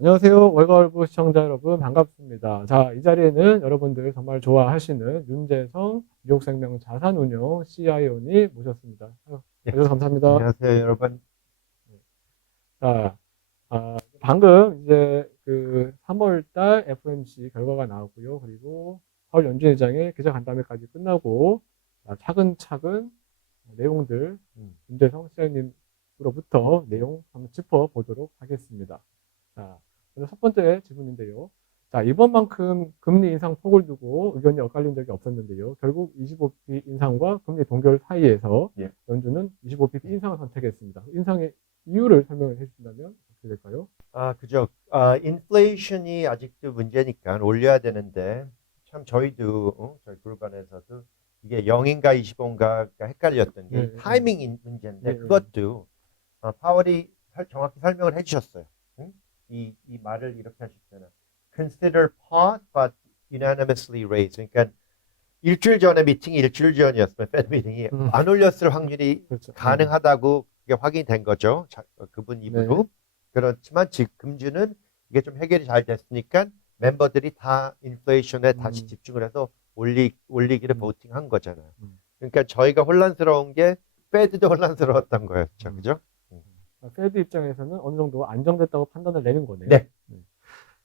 안녕하세요. 월가월부 시청자 여러분 반갑습니다. 자, 이 자리에는 여러분들 정말 좋아하시는 윤재성 뉴욕생명 자산운용 CIO님 모셨습니다. 예, 와주셔서 감사합니다. 안녕하세요, 여러분. 자, 방금 이제 그 3월 달 FOMC 결과가 나왔고요. 그리고 파월 연준 의장의 기자간담회까지 끝나고 차근차근 내용들 윤재성 CIO님으로부터 내용 한번 짚어보도록 하겠습니다. 자, 그래서 첫 번째 질문인데요. 자, 이번만큼 금리 인상 폭을 두고 의견이 엇갈린 적이 없었는데요. 결국 25bp 인상과 금리 동결 사이에서 예. 연준은 25bp 인상을 선택했습니다. 인상의 이유를 설명해 주신다면 어떻게 될까요? 그죠. 인플레이션이 아직도 문제니까 올려야 되는데, 참 저희도, 저희 그룹 안에서도 이게 0인가 25인가가 헷갈렸던 게 타이밍 문제인데, 그것도 파월이 정확히 설명을 해주셨어요. 응? 이 말을 이렇게 하셨잖아요. Consider pause but unanimously raise. 그러니까 일주일 전에 미팅이 일주일 전이었으면 페드 미팅이 안 올렸을 확률이 그렇죠. 가능하다고 그게 확인이 된 거죠. 그분 입으로. 네. 그렇지만 지금 금주는 이게 좀 해결이 잘 됐으니까 멤버들이 다 인플레이션에 다시 집중을 해서 올리기를 보팅한 거잖아요. 그러니까 저희가 혼란스러운 게 페드도 혼란스러웠던 거였죠. 그죠? 페드 입장에서는 어느 정도 안정됐다고 판단을 내는 거네요. 네.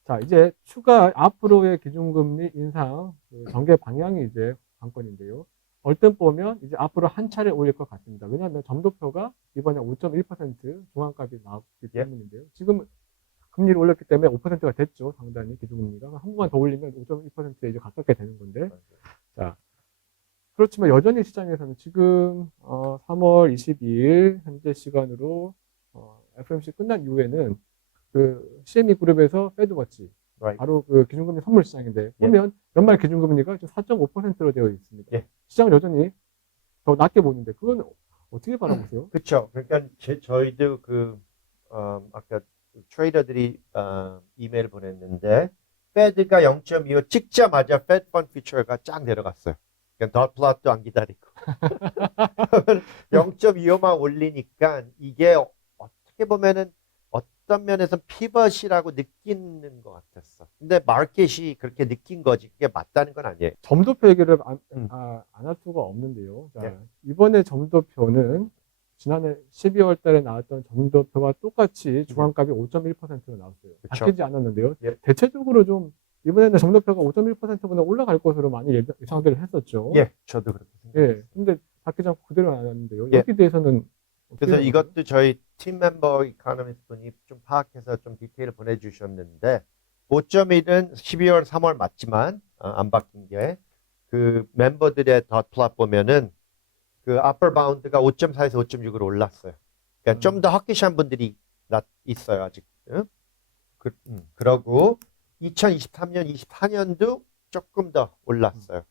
자, 이제 추가 앞으로의 기준금리 인상 전개 방향이 이제 관건인데요. 얼뜻 보면 이제 앞으로 한 차례 올릴 것 같습니다. 왜냐하면 점도표가 이번에 5.1% 중앙값이 나왔기 때문인데요. 지금 금리를 올렸기 때문에 5%가 됐죠. 상당히 기준금리가 한 번만 더 올리면 5.1%에 이제 가깝게 되는 건데. 자, 그렇지만 여전히 시장에서는 지금 3월 22일 현재 시간으로 FOMC 끝난 이후에는 그 CME 그룹에서 페드워치 바로 그 기준금리 선물 시장인데 보면 연말 기준금리가 지금 4.5%로 되어 있습니다. 시장은 여전히 더 낮게 보는데 그건 어떻게 바라보세요? 그렇죠. 그러니까 저희도 아까 트레이더들이 이메일 보냈는데 페드가 0.25 찍자마자 페드 펀드 퓨처가 쫙 내려갔어요. 그러니까 덧 플롯도 안 기다리고 0.25만 올리니까 이게 어떻게 보면은 어떤 면에서 피벗이라고 느끼는 것 같았어. 근데 마켓이 그렇게 느낀 거지. 그게 맞다는 건 아니에요. 점도표 얘기를 안 할 수가 없는데요. 자, 이번에 점도표는 지난해 12월 달에 나왔던 점도표와 똑같이 중앙값이 5.1%로 나왔어요. 바뀌지 않았는데요. 대체적으로 좀 이번에는 점도표가 5.1%보다 올라갈 것으로 많이 예상들을 했었죠. 저도 그렇게 생각했어요. 근데 바뀌지 않고 그대로 나왔는데요. 여기 대해서는 그래서 이것도 저희 팀 멤버 이코노미스트 분이 좀 파악해서 좀 디테일을 보내주셨는데 5.1은 12월, 3월 맞지만 안 바뀐 게 그 멤버들의 덧 플랫 보면은 그 upper bound가 5.4에서 5.6으로 올랐어요. 그러니까 좀 더 헛기시한 분들이 있어요 아직. 그러고 2023년, 24년도 조금 더 올랐어요.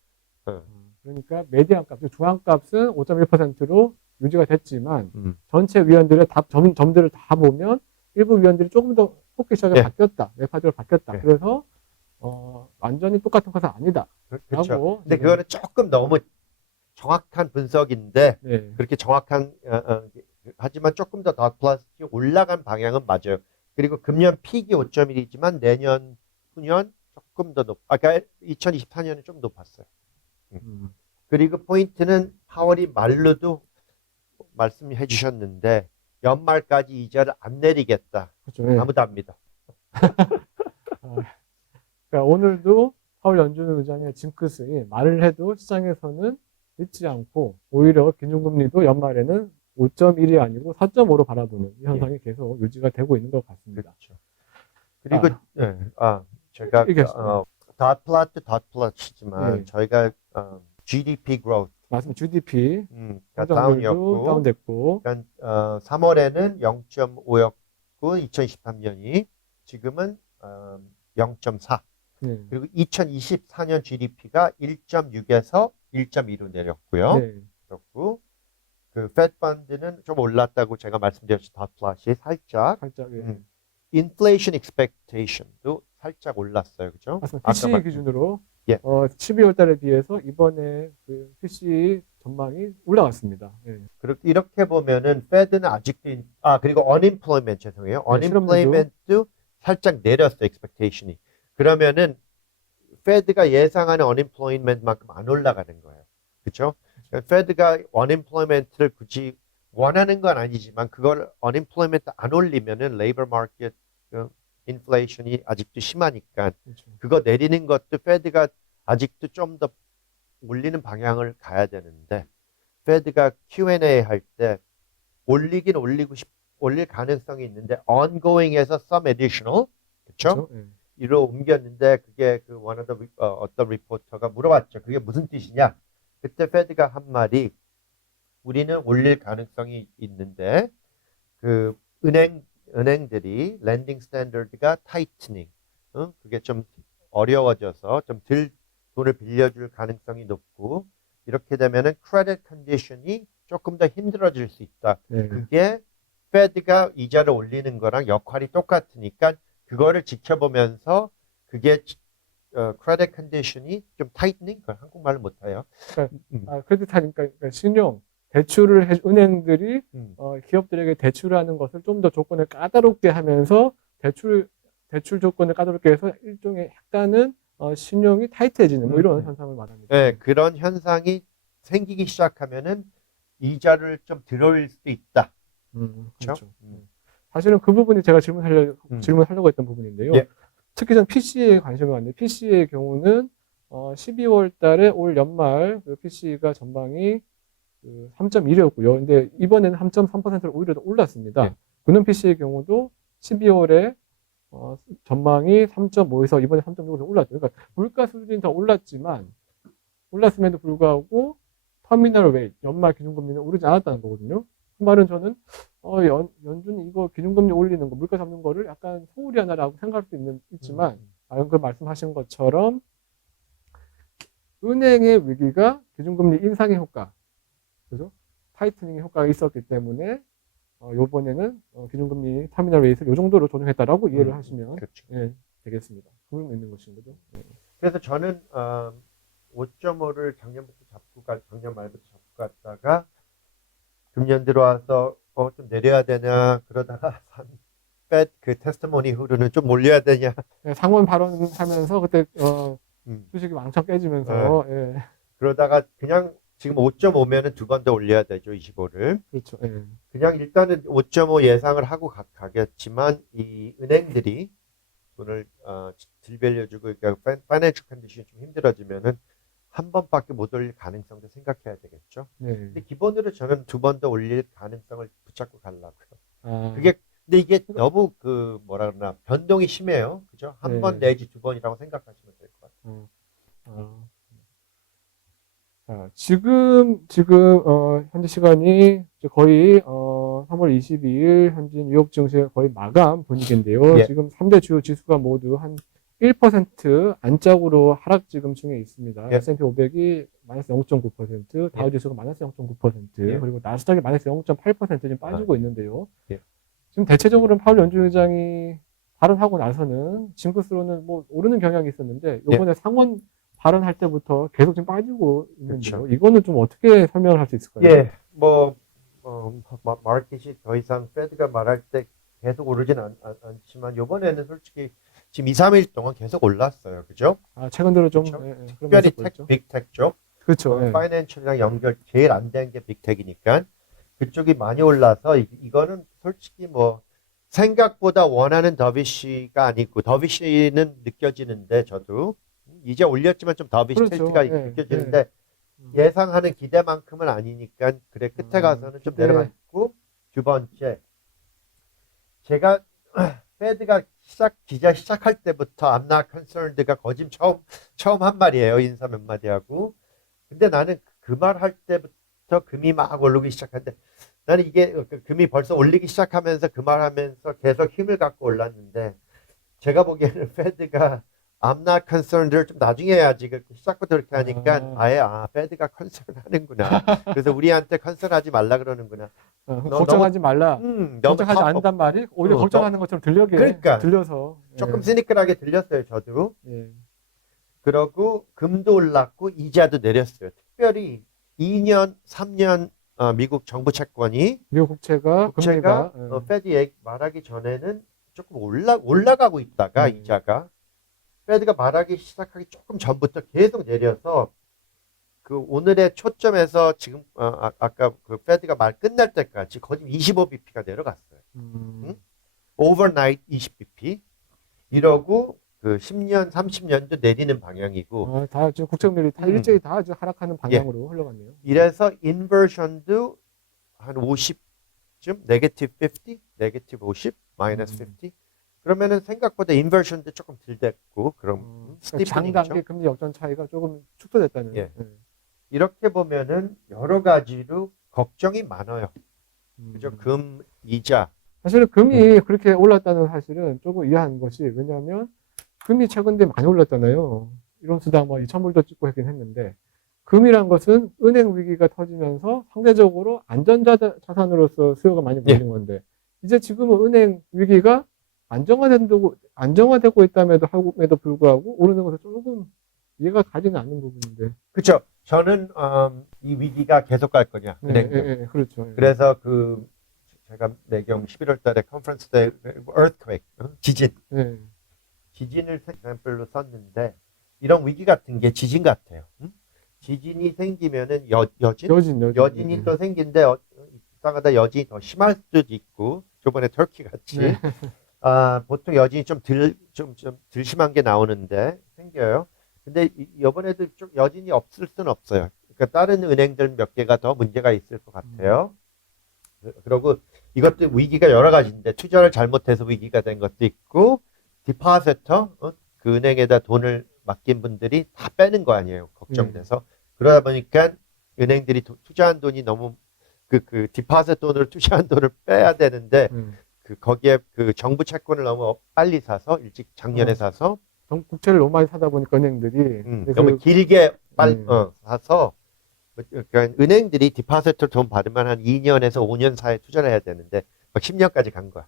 그러니까 메디안 값, 중앙값은 5.1%로 유지가 됐지만 전체 위원들의 점들을 다 보면 일부 위원들이 조금 더 포켓시하게 바뀌었다. 매파적으로 바뀌었다. 그래서 완전히 똑같은 것은 아니다. 그렇죠. 근데 그거는 조금 너무 정확한 분석인데 그렇게 정확한 하지만 조금 더 플러스틱이 올라간 방향은 맞아요. 그리고 금년 픽이 5.1이지만 내년 후년 조금 더 그러니까 2024년은 좀 높았어요. 그리고 포인트는 파월이 말로도 말씀해 주셨는데 연말까지 이자를 안 내리겠다. 그렇죠. 아무도 안 믿어. 그러니까 오늘도 파월 연준 의장의 징크스에 말을 해도 시장에서는 믿지 않고 오히려 기준금리도 연말에는 5.1이 아니고 4.5로 바라보는 이 현상이 계속 유지가 되고 있는 것 같습니다. 그렇죠. 그리고 제가 닷 플랫이지만 저희가 GDP growth 맞습니다. GDP 다운이었고 다운됐고 그러니까 3월에는 0.5였고 2023년이 지금은 0.4 그리고 2024년 GDP가 1.6에서 1.2로 내렸고요. 그렇고 그 페드 펀드는 좀 올랐다고 제가 말씀드렸죠. 닷 플랫이 살짝 인플레이션 익스펙테이션도 살짝 올랐어요. 그죠? PC 기준으로 12월 달에 비해서 이번에 그 PC 전망이 올라갔습니다. 이렇게 보면은 페드는 아직도 그리고 unemployment 죄송해요. unemployment도 살짝 내렸어, expectation이. 그러면은 Fed가 예상하는 unemployment만큼 안 올라가는 거예요. 그렇죠? Fed가 unemployment를 굳이 원하는 건 아니지만 그걸 unemployment 안 올리면은 labor market inflation이 아직도 심하니까 그렇죠. 그거 내리는 것도 Fed가 아직도 좀 더 올리는 방향을 가야 되는데 Fed가 Q&A 할 때 올리긴 올릴 가능성이 있는데 ongoing에서 some additional 그렇죠? 그렇죠? 예. 이로 옮겼는데 그게 그 어떤 리포터가 물어봤죠. 그게 무슨 뜻이냐? 그때 Fed가 한 말이 우리는 올릴 가능성이 있는데 그 은행들이 랜딩 스탠더드가 타이트닝 그게 좀 어려워져서 좀 덜 돈을 빌려줄 가능성이 높고 이렇게 되면은 크레딧 컨디션이 조금 더 힘들어질 수 있다. 네. 그게 Fed가 이자를 올리는 거랑 역할이 똑같으니까 그거를 지켜보면서 그게 크레딧 컨디션이 좀 타이트닝 그걸 한국말을 못해요. 크레딧 하니까 그러니까 신용 대출을 은행들이 음. 기업들에게 대출하는 것을 좀 더 조건을 까다롭게 하면서 대출 조건을 까다롭게 해서 일종의 약간은 신용이 타이트해지는 뭐 이런 현상을 말합니다. 네, 그런 현상이 생기기 시작하면은 이자를 좀 들어올 수도 있다. 그렇죠. 사실은 그 부분이 제가 질문하려고 했던 부분인데요. 예. 특히 전 PC에 관심이 많은데 PC의 경우는 12월 달에 올 연말 그 PC가 전망이 3.1이었고요. 근데 이번에는 3.3%로 오히려 더 올랐습니다. 예. 금융 PC의 경우도 12월에 전망이 3.5에서 이번에 3.6으로 올랐죠. 그러니까 물가 수준이 더 올랐음에도 불구하고 터미널 레이트, 연말 기준금리는 오르지 않았다는 거거든요. 그 말은 저는 연준이 이거 기준금리 올리는 거, 물가 잡는 거를 약간 소홀히 하나라고 생각할 수 있지만 그 말씀하신 것처럼 은행의 위기가 기준금리 인상의 효과, 그죠? 타이트닝의 효과가 있었기 때문에 요번에는 기준금리 터미널 레이트를 이 정도로 조정했다라고 이해를 하시면 그렇죠. 예, 되겠습니다. 그런 있는 것인 거죠. 예. 그래서 저는 5.5를 작년 말부터 잡고 갔다가 금년 들어와서 좀 내려야 되냐 그러다가 그 테스트모니 후로는 좀 올려야 되냐 예, 상원 발언하면서 그때 주식이 왕창 깨지면서 예. 그러다가 그냥 지금 5.5면은 두 번 더 올려야 되죠 25를 그렇죠. 예. 그냥 일단은 5.5 예상을 하고 가겠지만 이 은행들이 돈을 덜 빌려주고 그러니까 파이낸셜 컨디션이 좀 힘들어지면은 한 번밖에 못 올릴 가능성도 생각해야 되겠죠. 네. 근데 기본으로 저는 두 번 더 올릴 가능성을 붙잡고 가려고요. 그게 근데 이게 너무 뭐라 그러나 변동이 심해요. 그죠? 한 번 내지 두 번이라고 생각하시면 될 것 같아요. 자, 지금 현재 시간이 거의 3월 22일 현재 뉴욕 증시 거의 마감 분위기인데요. 예. 지금 3대 주요 지수가 모두 한 1% 안짝으로 하락 지금 중에 있습니다. 예. S&P 500이 마이너스 0.9%, 다우 지수가 마이너스 0.9%, 예. 그리고 나스닥이 마이너스 0.8% 지금 빠지고 있는데요. 예. 지금 대체적으로는 파월 연준 의장이 발언하고 나서는 징크스로는 뭐 오르는 경향이 있었는데 이번에 상원 발언할 때부터 계속 지금 빠지고 있는데요. 그렇죠. 이거는 좀 어떻게 설명을 할 수 있을까요? 예, 마켓이 더 이상 페드가 말할 때 계속 오르진 않지만 이번에는 솔직히 지금 2, 3일 동안 계속 올랐어요. 그죠? 최근 들어 좀 그렇죠? 그런 특별히 모습 보였죠. 빅텍 쪽. 그렇죠. 예. 파이낸셜이랑 연결 제일 안 된 게 빅텍이니까 그쪽이 많이 올라서 이거는 솔직히 뭐 생각보다 원하는 더비시가 아니고 더비시는 느껴지는데 저도 이제 올렸지만 좀 더비시 그렇죠. 틸트가 예, 느껴지는데 예상하는 기대만큼은 아니니까 그래 끝에 가서는 좀 내려갔고 두 번째 제가 페드가 기자 시작할 때부터 I'm not concerned가 거짓 처음 한 말이에요. 인사 몇 마디 하고 근데 나는 그 말 할 때부터 금이 막 오르기 시작했는데 나는 이게 금이 벌써 올리기 시작하면서 그 말 하면서 계속 힘을 갖고 올랐는데 제가 보기에는 페드가 I'm not concerned를 좀 나중에 해야지 시작부터 그렇게 하니까 아예 페드가 컨서른 하는구나. 그래서 우리한테 컨서른하지 말라 그러는구나. 걱정하지 말라. 걱정하지 않는단 말이 오히려 걱정하는 것처럼 들려서 조금 시니컬하게 들렸어요. 저도. 예. 그러고 금도 올랐고 이자도 내렸어요. 특별히 2년, 3년 미국 정부 채권이 미국 국채가 페드 말하기 전에는 조금 올라가고 있다가 음. 이자가 페드가 말하기 시작하기 조금 전부터 계속 내려서 그 오늘의 초점에서 지금 아까 그 페드가 말 끝날 때까지 거의 25bp가 내려갔어요. 응? overnight 20bp 이러고 그 10년, 30년도 내리는 방향이고 다 지금 국채금리 다 일제히 다 아주 하락하는 방향으로 흘러갔네요. 이래서 인버션도 한 50쯤 네게티브 50, 네게티브 50, 마이너스 50 그러면은 생각보다 인버션도 조금 덜 됐고 그럼 그러니까 장단기 금리 역전 차이가 조금 축소됐다는. 예. 이렇게 보면은 여러 가지로 걱정이 많아요. 그죠? 금, 이자. 사실은 금이 그렇게 올랐다는 사실은 조금 이해하는 것이 왜냐하면 금이 최근 들에 많이 올랐잖아요. 이론 수당 뭐 2,000불도 찍고 했긴 했는데 금이란 것은 은행 위기가 터지면서 상대적으로 안전자산으로서 수요가 많이 몰린 건데 이제 지금은 은행 위기가 안정화되고 있다면도 불구하고 오르는 것은 조금 이해가 가지는 않는 부분인데. 그렇죠. 저는 이 위기가 계속 갈 거냐. 네, 그렇죠. 그래서 그 제가 내경 11월 달에 컨퍼런스 때 earthquake, 지진. 네. 지진을 샘플로 썼는데 이런 위기 같은 게 지진 같아요. 지진이 생기면은 여진이 또 생긴데 이상하다 여진이 더 심할 수도 있고 저번에 터키 같이 네. 보통 여진이 좀 덜 심한 게 나오는데 생겨요. 근데 이번에도 좀 여진이 없을 수는 없어요. 그러니까 다른 은행들 몇 개가 더 문제가 있을 것 같아요. 그리고 이것도 위기가 여러 가지인데 투자를 잘못해서 위기가 된 것도 있고 디파지터 그 은행에다 돈을 맡긴 분들이 다 빼는 거 아니에요. 걱정돼서. 그러다 보니까 은행들이 투자한 돈이 너무 그 디파짓 돈을 투자한 돈을 빼야 되는데 거기에 그 정부 채권을 너무 빨리 사서 일찍 작년에 사서 국채를 너무 많이 사다 보니까 은행들이 너무 길게 사서 그러니까 은행들이 디파지터 돈 받으면 한 2년에서 5년 사이에 투자를 해야 되는데 막 10년까지 간 거야.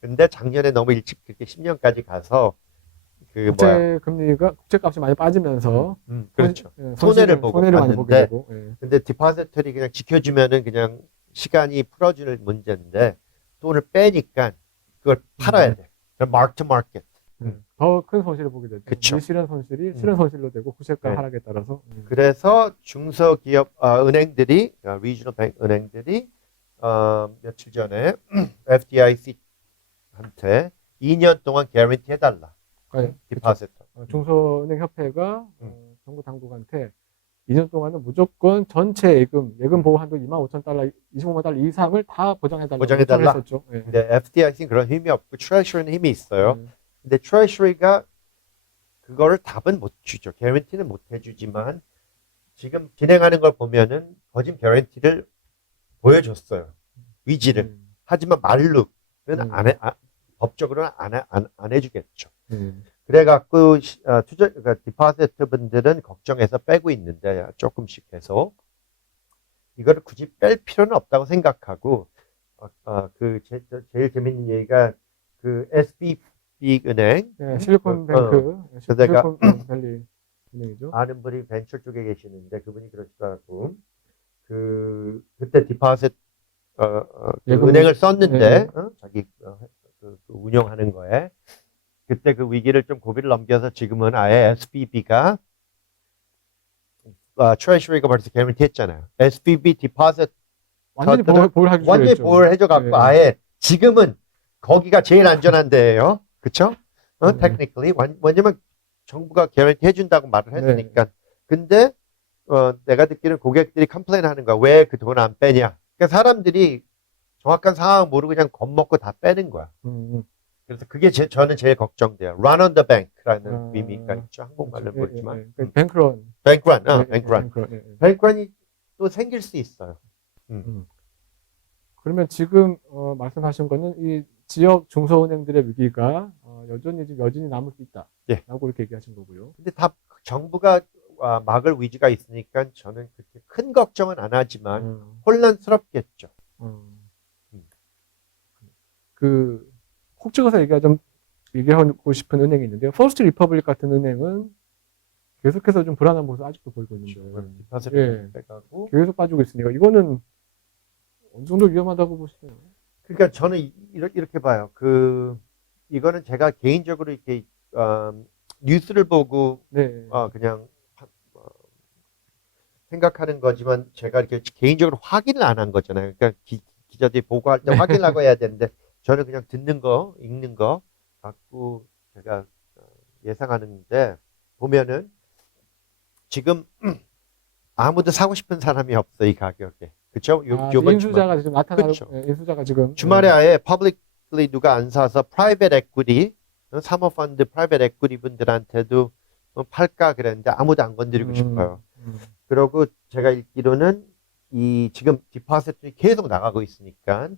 근데 작년에 너무 일찍 그렇게 10년까지 가서 국채값이 많이 빠지면서 그렇죠. 손해를 많이 보게 봤는데 되고. 근데 디파지터리 그냥 지켜주면은 그냥 시간이 풀어줄 문제인데 돈을 빼니까 그걸 팔아야 돼. 마크 투 마켓. 더 큰 손실을 보게 되죠. 그쵸. 실현 손실이 실현 손실로 되고 국채가 하락에 따라서. 그래서 중소기업 은행들이 리지널 뱅 은행들이 며칠 전에 FDIC한테 2년 동안 개런티 해달라. 디파지터. 중소은행협회가 정부 당국한테 2년 동안은 무조건 전체 예금 보호 한도 25,000달러, 25만 달러 이상을 다 보장해달라. 했었죠. 근데 FDIC는 그런 힘이 없고 트레셔리는 힘이 있어요. 근데 트레셔리가 그거를 답은 못 주죠. 개런티는 못 해주지만 지금 진행하는 걸 보면은 거짓 개런티를 보여줬어요. 위지를. 하지만 말로는 법적으로는 안 해주겠죠. 그래갖고 그러니까 디파지터 분들은 걱정해서 빼고 있는데 조금씩 해서 이거를 굳이 뺄 필요는 없다고 생각하고 제일 재밌는 얘기가 그 SVB 은행 실리콘뱅크 실리콘밸리 은행이죠. 아는 분이 벤처 쪽에 계시는데 그분이 그러시더라고 그때 디파짓 은행을 썼는데 자기 그 운영하는 거에 그때 그 위기를 좀 고비를 넘겨서 지금은 아예 SVB가 트레셔리가 벌써 개런티 했잖아요. SVB 디파짓 완전히 보호를 해줘갖고 아예 지금은 거기가 제일 안전한 데예요. 그쵸? technically 왜냐면 정부가 개런티 해준다고 말을 했으니까. 근데 내가 듣기로는 고객들이 컴플레인 하는 거야. 왜 그 돈 안 빼냐. 그러니까 사람들이 정확한 상황 모르고 그냥 겁먹고 다 빼는 거야. 그래서 그게 저는 제일 걱정돼요. Run on the bank라는 의미가 있죠. 한국말로 모르지만. 뱅크런. 뱅크런이 또 생길 수 있어요. 그러면 지금 말씀하신 거는 이 지역 중소은행들의 위기가 여전히 남을 수 있다. 라고 이렇게 얘기하신 거고요. 근데 다 정부가 막을 위기가 있으니까 저는 그렇게 큰 걱정은 안 하지만 혼란스럽겠죠. 콕 찍어서 얘기하고 싶은 은행이 있는데요. 퍼스트 리퍼블릭 같은 은행은 계속해서 좀 불안한 모습 아직도 보이고 있는데. 계속 빠지고 있으니까 이거는 어느 정도 위험하다고 보시나요? 그러니까 저는 이렇게 봐요. 이거는 제가 개인적으로 이렇게 뉴스를 보고 네. 그냥 어, 생각하는 거지만 제가 이렇게 개인적으로 확인을 안 한 거잖아요. 그러니까 기자들이 보고할 때 확인하고 해야 되는데 저는 그냥 듣는 거, 읽는 거 갖고 제가 예상하는데 보면은 지금 아무도 사고 싶은 사람이 없어 이 가격에. 그렇죠? 요번 인수자가 지금 나타나고, 그쵸. 인수자가 지금. 주말에 아예 퍼블릭리 누가 안 사서 프라이빗 에퀴티, 사모펀드 프라이빗 에퀴티 분들한테도 팔까 그랬는데 아무도 안 건드리고 싶어요. 그리고 제가 읽기로는 이 지금 디파지트이 계속 나가고 있으니까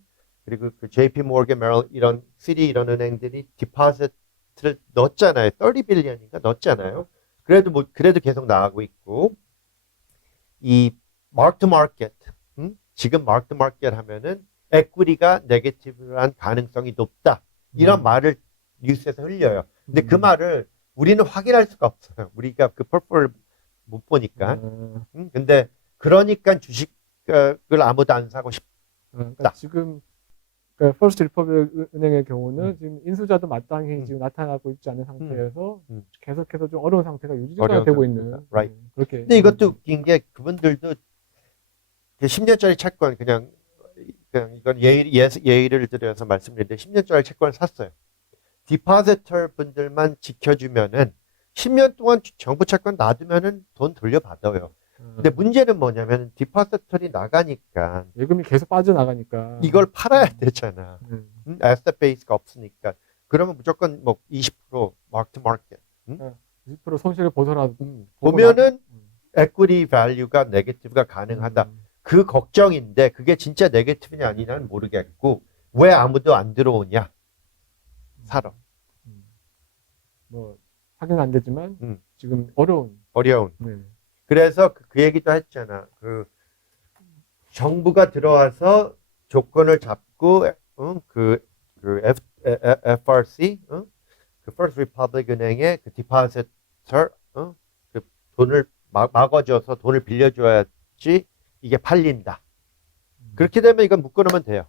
그리고 그 JP 모건 메럴 이런 시티 이런 은행들이 디파지트를 넣었잖아요. 30 빌리언인가 넣었잖아요. 그래도 계속 나가고 있고 이 마크 투 마켓 지금 마크 투 마켓 하면은 에퀴티가 네게티브한 가능성이 높다. 이런 말을 뉴스에서 흘려요. 근데 그 말을 우리는 확인할 수가 없어요. 우리가 그 퍼플을 못 보니까. 근데 그러니까 주식을 아무도 안 사고 싶다. 그러니까 지금 그러니까 퍼스트 리퍼블릭 은행의 경우는 지금 인수자도 마땅히 지금 나타나고 있지 않은 상태에서 계속해서 좀 어려운 상태가 유지가 어려운 되고 상태다. 있는 Right. 그렇게. 근데 이것도 웃긴 게 그분들도 10년짜리 채권 그냥 이건 예의를 들여서 말씀드리는데 10년짜리 채권을 샀어요. 디파지터 분들만 지켜주면은 10년 동안 정부 채권 놔두면은 돈 돌려받아요. 근데 문제는 뭐냐면 디파지터리 나가니까 예금이 계속 빠져나가니까 이걸 팔아야 되잖아. 에셋 베이스가 없으니까. 그러면 무조건 뭐 20% 마크 투 마켓. 20% 손실을 보더라도 보면은 에퀴티 밸류가 네게티브가 가능하다. 그 걱정인데 그게 진짜 네게티브냐 아니냐는 모르겠고 왜 아무도 안 들어오냐 사러. 뭐 확인 안 되지만 지금 어려운. 네. 그래서 그 얘기도 했잖아. 정부가 들어와서 조건을 잡고 FRC 그 First Republic 은행의 그 디파지터 그 돈을 막아줘서 돈을 빌려줘야지 이게 팔린다. 그렇게 되면 이건 묶어놓으면 돼요.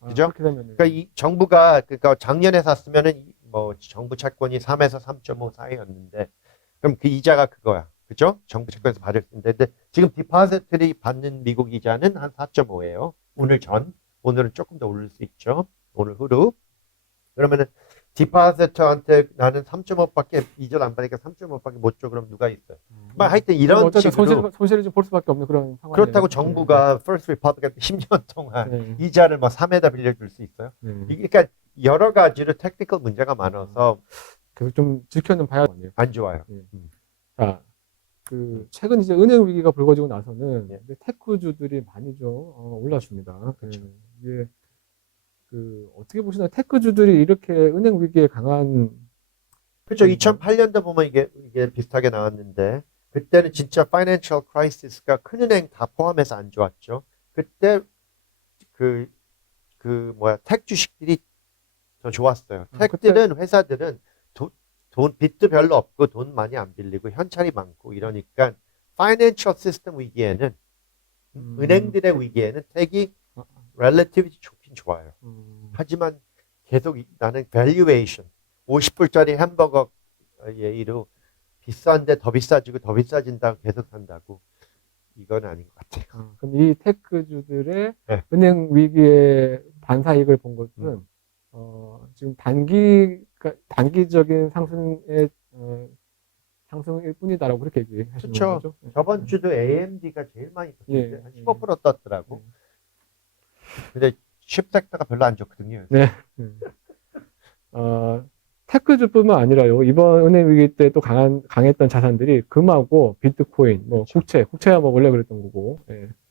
그죠? 그렇게 되면 그러니까 이 정부가 그러니까 작년에 샀으면은 뭐 정부 채권이 3에서 3.5 사이였는데 그럼 그 이자가 그거야. 그죠? 정부 채권에서 받을 수 있는데 지금 디파지터리 받는 미국 이자는 한 4.5예요. 오늘은 조금 더 오를 수 있죠. 오늘 후로. 그러면은 디파지터한테 나는 3.5밖에 이자를 안 받으니까 3.5밖에 못 줘. 그럼 누가 있어요? 하여튼 이런 식으로 손실을 좀 볼 수밖에 없는 그런 상황이에요. 그렇다고 정부가 First Republic한테 10년 동안 이자를 뭐 3에다 빌려줄 수 있어요? 그러니까 여러 가지로 테크니컬 문제가 많아서 계속 좀 지켜는 봐야 하네요. 안 좋아요. 자, 최근 이제 은행 위기가 불거지고 나서는 테크주들이 많이 좀 올랐습니다. 그렇죠. 이게 어떻게 보시나요? 테크주들이 이렇게 은행 위기에 강한. 그렇죠. 2008년도 보면 이게 비슷하게 나왔는데 그때는 진짜 파이낸셜 크라이시스가 큰 은행 다 포함해서 안 좋았죠. 그때 택 주식들이 더 좋았어요. 택들은 회사들은 빚도 별로 없고 돈 많이 안 빌리고 현찰이 많고 이러니까 파이낸셜 시스템 위기에는 은행들의 위기에는 택이 relatively 좋긴 좋아요. 하지만 계속 나는 valuation 50불짜리 햄버거 예의로 비싼데 더 비싸지고 더 비싸진다고 계속 산다고 이건 아닌 것 같아요. 그럼 이 테크주들의 은행 위기의 반사이익을 본 것은 지금 단기적인 상승일 뿐이다라고 그렇게 얘기하시는 거죠? 저번 주도 AMD가 제일 많이 떴는데 한 15% 떴더라고. 근데 칩 섹터가 별로 안 좋거든요. 네. 테크주뿐만 아니라요. 이번 은행 위기 때 또 강했던 자산들이 금하고 비트코인, 뭐 국채야 뭐 원래 그랬던 거고.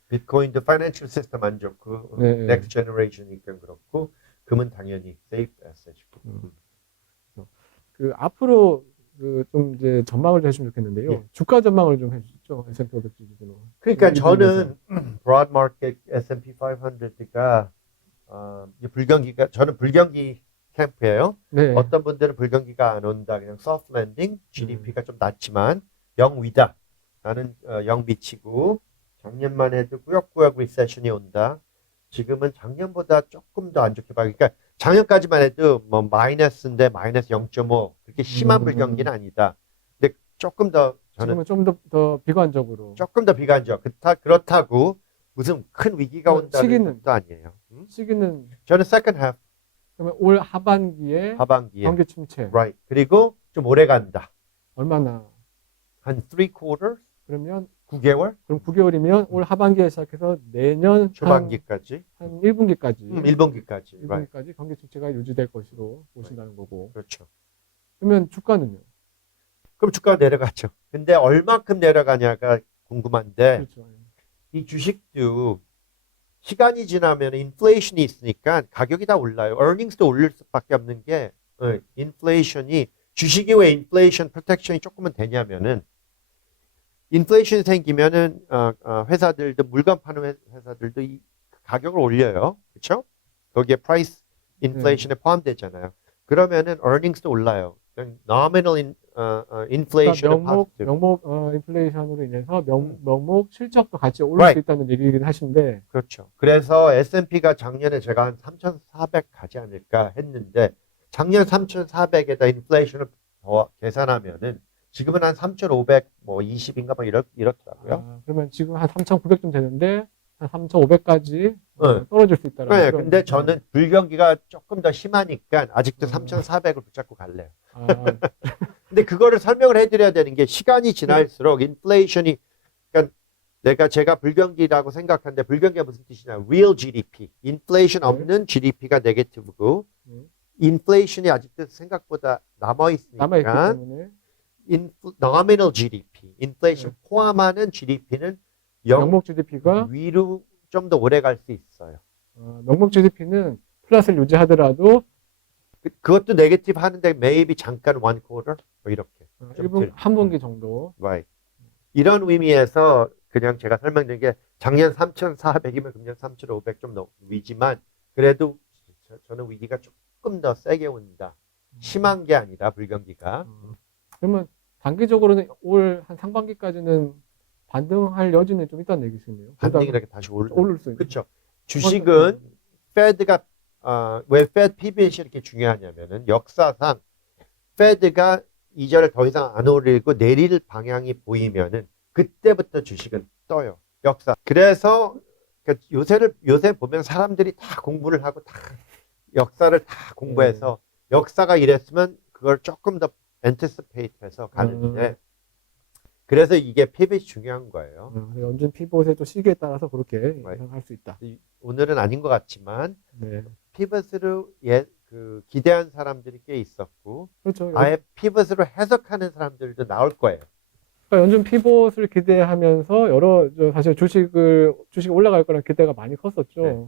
비트코인도 파이낸셜 시스템 안 좋고 넥스트 제너레이션이니까 그렇고 금은 당연히 세이프 에셋이고. 앞으로 좀 이제 전망을 좀 해주면 좋겠는데요. 주가 전망을 좀 해주시죠. S&P 500 기준으로. 그러니까 저는 broad market S&P 500가 저는 불경기 캠프예요. 네. 어떤 분들은 불경기가 안 온다. 그냥 soft landing, GDP가 좀 낮지만 영 위다. 나는 영 미치고 작년만 해도 꾸역꾸역 리세션이 온다. 지금은 작년보다 조금 더 안 좋게 봐요. 그러니까 작년까지만 해도 뭐 마이너스인데 마이너스 0.5 그렇게 심한 불경기는 아니다. 근데 조금 더 저는 지금은 좀 더 비관적으로. 조금 더 비관적. 그렇다고 무슨 큰 위기가 온다는 시기는? 것도 아니에요. 시기는 저는 second half 그러면 올 하반기에 하반기에 경기 침체. right. 그리고 좀 오래 간다. 얼마나? 한 3/4 그러면 9개월 그럼 9개월이면 올 하반기에 시작해서 내년 초반기까지 한 1분기까지 1분기까지 right. 1분기까지 경기 침체가 유지될 것으로 보신다는 거고. 그렇죠. 그러면 주가는요? 그럼 주가가 내려가죠. 근데 얼마큼 내려가냐가 궁금한데 그렇죠. 이 주식도 시간이 지나면 인플레이션이 있으니까 가격이 다 올라요. earnings도 올릴 수밖에 없는 게 인플레이션이 주식이 왜 인플레이션 프로텍션이 조금은 되냐면은 인플레이션이 생기면은 회사들도 물건 파는 회사들도 이 가격을 올려요. 그렇죠? 거기에 프라이스 인플레이션에 포함되잖아요. 그러면은 earnings도 올라요. nominal inflation은 명목 인플레이션으로 인해서 명목 실적도 같이 오를 Right. 수 있다는 얘기긴 하신데 그렇죠. 그래서 S&P가 작년에 제가 한 3,400 가지 않을까 했는데 작년 3,400에다 인플레이션을 더 계산하면은 지금은 한 3,500 뭐 20인가 뭐 이렇더라고요. 그러면 지금 한 3,900좀 되는데 한 3,500까지 네. 떨어질 수 있다는 네, 거죠. 근데 저는 불경기가 조금 더 심하니까 아직도 3,400을 붙잡고 갈래요. 아, 근데 그거를 설명을 해드려야 되는 게 시간이 지날수록 인플레이션이 그러니까 제가 불경기라고 생각하는데 불경기가 무슨 뜻이냐? real GDP, 인플레이션 없는 GDP가 네게티브고 인플레이션이 아직도 생각보다 남아있기 남아있으니까 때문에 nominal GDP, 인플레이션 포함하는 GDP는 명목 GDP가 위로 좀 더 오래 갈 수 있어요. 명목 GDP는 플러스를 유지하더라도 그것도 네게티브 하는데 maybe 잠깐 one quarter 뭐 이렇게. 좀 1분 들. 한 분기 정도. Right. 이런 의미에서 그냥 제가 설명드린 게 작년 3,400이면 금년 3,500 좀 위지만 그래도 저는 위기가 조금 더 세게 온다. 심한 게 아니라 불경기가. 그러면 단기적으로는 올 한 상반기까지는 반등할 여지는 좀 있다는 얘기시네요. 반등이 이렇게 다시 오를 수 있는. 그렇죠. 주식은 페드가 왜 페드 PBS이 이렇게 중요하냐면은 역사상 페드가 이자를 더 이상 안 올리고 내릴 방향이 보이면은 그때부터 주식은 떠요. 역사. 그래서 요새 보면 사람들이 다 공부를 하고 다 역사를 다 공부해서 역사가 이랬으면 그걸 조금 더 anticipate 해서 가는데 그래서 이게 피벗이 중요한 거예요. 연준 피벗의 또 시기에 따라서 그렇게 예상할 수 있다. 오늘은 아닌 것 같지만 네. 피벗으로 기대한 사람들이 꽤 있었고 그렇죠. 아예 피벗으로 해석하는 사람들도 나올 거예요. 그러니까 연준 피벗을 기대하면서 사실 주식이 올라갈 거라는 기대가 많이 컸었죠. 네.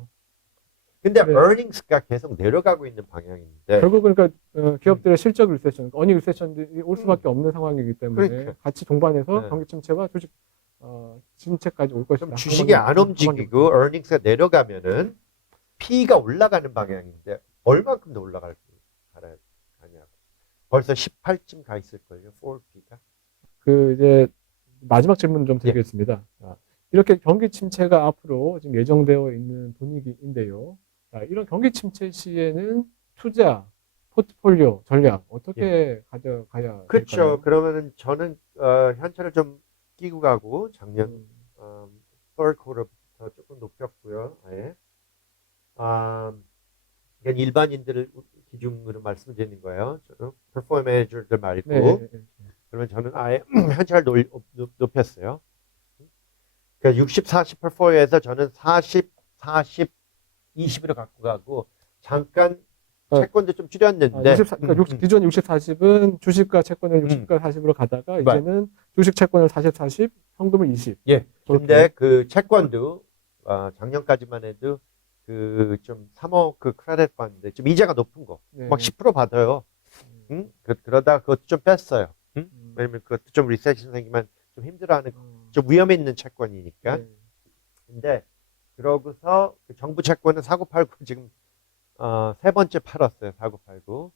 근데 earnings가 계속 내려가고 있는 방향인데 결국 그러니까 기업들의 실적 리세션, 어닝 리세션이 올 수밖에 없는 상황이기 때문에 그러니까. 같이 동반해서 네. 경기 침체와 주식 침체까지 올 것이다. 주식이 안 움직이고 earnings가 내려가면은 P가 올라가는 방향인데 얼마큼 더 올라가냐고. 벌써 18쯤 가 있을걸요. 4P가. 이제 마지막 질문 좀 드리겠습니다. 이렇게 경기 침체가 앞으로 지금 예정되어 있는 분위기인데요. 이런 경기 침체 시에는 투자, 포트폴리오, 전략 어떻게 가져가야 그렇죠. 될까요? 그러면은 저는 현찰을 좀 끼고 가고 작년 third quarter부터 조금 높였고요. 아예. 그냥 일반인들을 기준으로 말씀드리는 거예요. 저는 performance manager들 말고. 네. 그러면 저는 아예 현찰을 높였어요. 그러니까 60, 40 portfolio에서 저는 40, 40, 20으로 갖고 가고 잠깐 채권도 좀 줄였는데 기존 60, 40은 주식과 채권을 60과 40으로 가다가 이제는 주식 채권을 40, 40, 현금을 20. 예. 근데 그 채권도 작년까지만 해도 그 좀 3억 그 크레딧 펀드 좀 이자가 높은 거 막 10% 받아요. 그러다 그것도 좀 뺐어요. 왜냐면 그것도 좀 리세션 생기면 좀 힘들어하는 좀 위험해 있는 채권이니까. 근데 그러고서 그 정부 채권은 사고 팔고 지금 세 번째 팔았어요. 사고 팔고.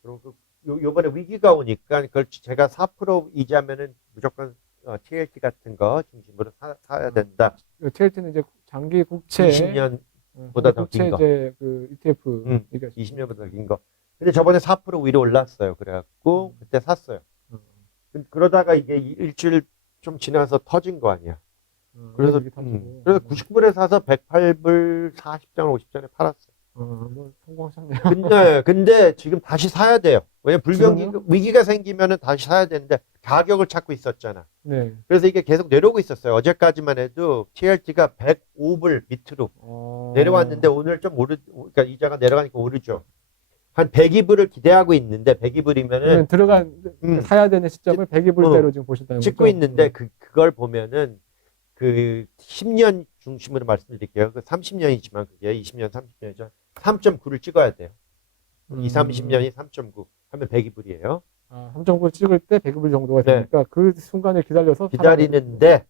그리고 요번에 위기가 오니까 그걸 제가 4% 이자면은 무조건 TLT 같은 거 중심으로 사야 된다. TLT는 이제 장기 국채 20년 보다 더 국채 긴 거. 이제 그 ETF 얘기하시죠. 20년보다 더 긴 거. 근데 저번에 4% 위로 올랐어요. 그래갖고 그때 샀어요. 그러다가 이게 일주일 좀 지나서 터진 거 아니야. 그래서 그래서 99불에 사서 108불 40전 50전에 팔았어요. 뭐 성공하셨네요. 근데 지금 다시 사야 돼요. 왜냐면 지금요? 위기가 생기면은 다시 사야 되는데 가격을 찾고 있었잖아. 네. 그래서 이게 계속 내려오고 있었어요. 어제까지만 해도 TLT가 105불 밑으로 내려왔는데 오늘 좀 그러니까 이자가 내려가니까 오르죠. 한 102불을 기대하고 있는데 102불이면은 사야 되는 시점을 102불대로 지금 보신다는 거죠? 찍고 있는데 그걸 보면은 그 10년 중심으로 말씀드릴게요. 그 30년이지만 그게 20년, 30년이죠. 3.9를 찍어야 돼요. 2, 30년이 3.9 하면 102불이에요. 3.9 찍을 때 102불 정도가 되니까 그 순간을 기다리는데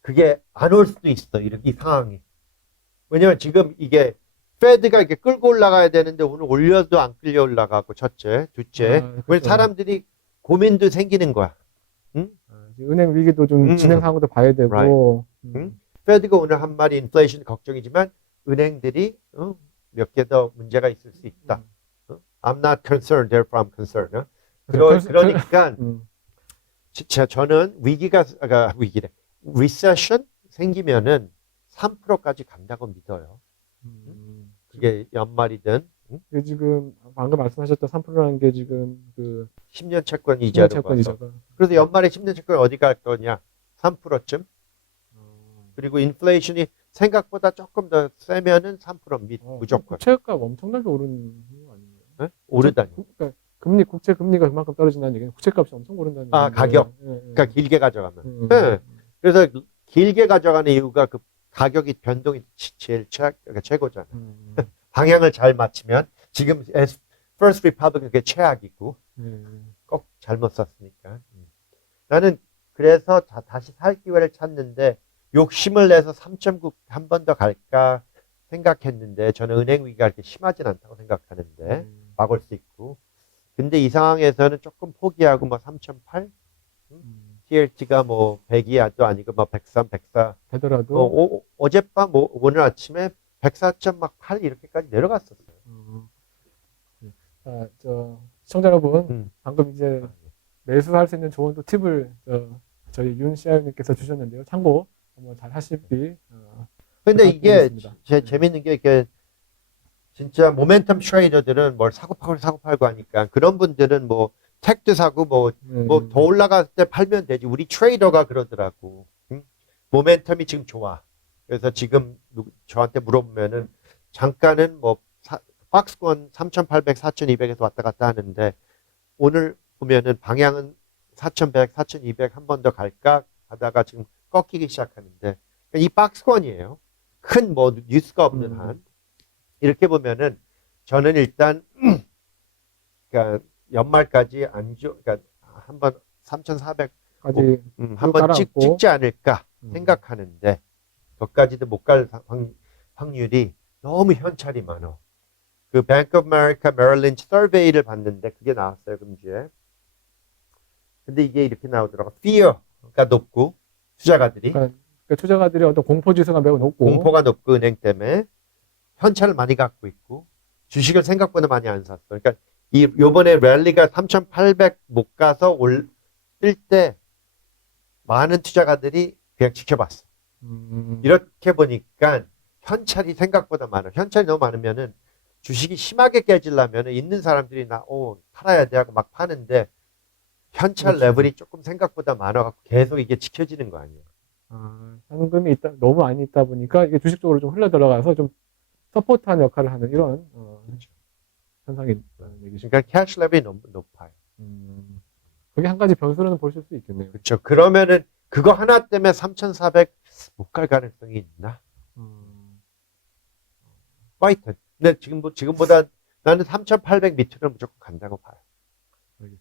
그게 안 올 수도 있어. 이 상황이. 왜냐면 지금 이게 페드가 이렇게 끌고 올라가야 되는데 오늘 올려도 안 끌려 올라가고 첫째, 둘째. 왜 사람들이 고민도 생기는 거야. 응? 은행 위기도 좀 진행 상황도 봐야 되고. 페드가 오늘 한 말이 인플레이션 걱정이지만 은행들이 몇 개 더 문제가 있을 수 있다. I'm not concerned, therefore I'm concerned. 그러니까 저는 recession 생기면은 3%까지 간다고 믿어요. 그게 연말이든. 지금 방금 말씀하셨던 3%라는 게 지금 그 10년 채권 이자로 봐서. 그래서 연말에 10년 채권 어디 갈 거냐? 3%쯤. 그리고 인플레이션이 생각보다 조금 더 세면은 3% 무조건. 국채값 엄청나게 오른 거 아니에요? 네? 오르다니. 그러니까 국채 금리가 그만큼 떨어진다는 얘기는 국채값이 엄청 오른다는 얘기예요. 가격. 그러니까 길게 가져가면. 그래서 길게 가져가는 이유가 그 가격이 변동이 제일 최고잖아. 방향을 잘 맞추면 지금 First Republic 그게 최악이고 꼭 잘못 썼으니까. 나는 그래서 다시 살 기회를 찾는데 욕심을 내서 3.9 한 번 더 갈까 생각했는데 저는 은행 위기가 그렇게 심하진 않다고 생각하는데 막을 수 있고 근데 이 상황에서는 조금 포기하고 뭐 3.8 TLT가 뭐 100이 아니고 뭐 103, 104 되더라도 어젯밤 오늘 아침에 104.8 이렇게까지 내려갔었어요. 시청자 여러분 방금 이제 매수할 수 있는 좋은 또 팁을 저희 윤 CIO님께서 주셨는데요. 참고 한번 잘 하시기. 근데 이게 재밌는 게 이게 진짜 모멘텀 트레이더들은 뭘 사고 팔고 하니까 그런 분들은 뭐 택도 사고 뭐 더 올라갈 때 팔면 되지. 우리 트레이더가 그러더라고. 모멘텀이 지금 좋아. 그래서 지금 저한테 물어보면은 잠깐은 뭐 박스권 3,800, 4,200에서 왔다 갔다 하는데 오늘 보면은 방향은 4,100, 4,200 한 번 더 갈까 하다가 지금 꺾이기 시작하는데 이 박스권이에요. 큰 뭐 뉴스가 없는 한 이렇게 보면은 저는 일단 그러니까 연말까지 그러니까 한번 3,400까지 한번 찍지 않을까 생각하는데 거기까지도 못 갈 확률이 너무 현찰이 많아. 그 Bank of America Merrill Lynch 서베이를 봤는데 그게 나왔어요 금주에. 근데 이게 이렇게 나오더라고. Fear가 높고 투자가들이 그러니까 투자가들이 어떤 공포 지수가 매우 높고 공포가 높고 은행 때문에 현찰을 많이 갖고 있고 주식을 생각보다 많이 안 샀어. 그러니까 요번에 랠리가 3,800 못 가서 뜰 때 많은 투자가들이 그냥 지켜봤어. 이렇게 보니까 현찰이 생각보다 많아. 현찰이 너무 많으면은 주식이 심하게 깨지려면 있는 사람들이 팔아야 돼 하고 막 파는데 현찰 그렇죠. 레벨이 조금 생각보다 많아갖고 계속 이게 지켜지는 거 아니에요. 현금이 너무 많이 있다 보니까 이게 주식 쪽으로 좀 흘러 들어가서 좀 서포트한 역할을 하는 이런 그렇죠. 현상이 있다는 얘기죠. 그러니까 캐시 레벨이 너무 높아요. 그게 한 가지 변수로는 보실 수 있겠네요. 그렇죠. 그러면은 그거 하나 때문에 3,400 못 갈 가능성이 있나? 화이트. 근데 지금보다 나는 3,800 밑으로 무조건 간다고 봐요.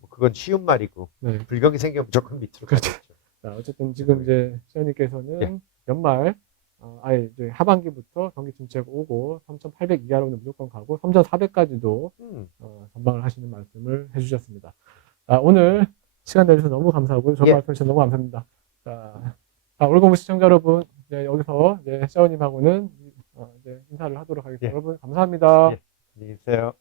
그건 쉬운 말이고 불경이 생기면 무조건 밑으로 그렇죠. 가겠죠. 자, 어쨌든 지금 이제 시장님께서는 연말 이제 하반기부터 경기 침체가 오고 3,800 이하로는 무조건 가고 3,400까지도 전망을 하시는 말씀을 해주셨습니다. 오늘 시간 내주셔서 너무 감사하고요. 좋은 말씀 해주셔서 너무 감사합니다. 자, 올고무 시청자 여러분, 여기서 샤오님하고는 이제 인사를 하도록 하겠습니다. 예. 여러분 감사합니다. 예. 안녕히 계세요.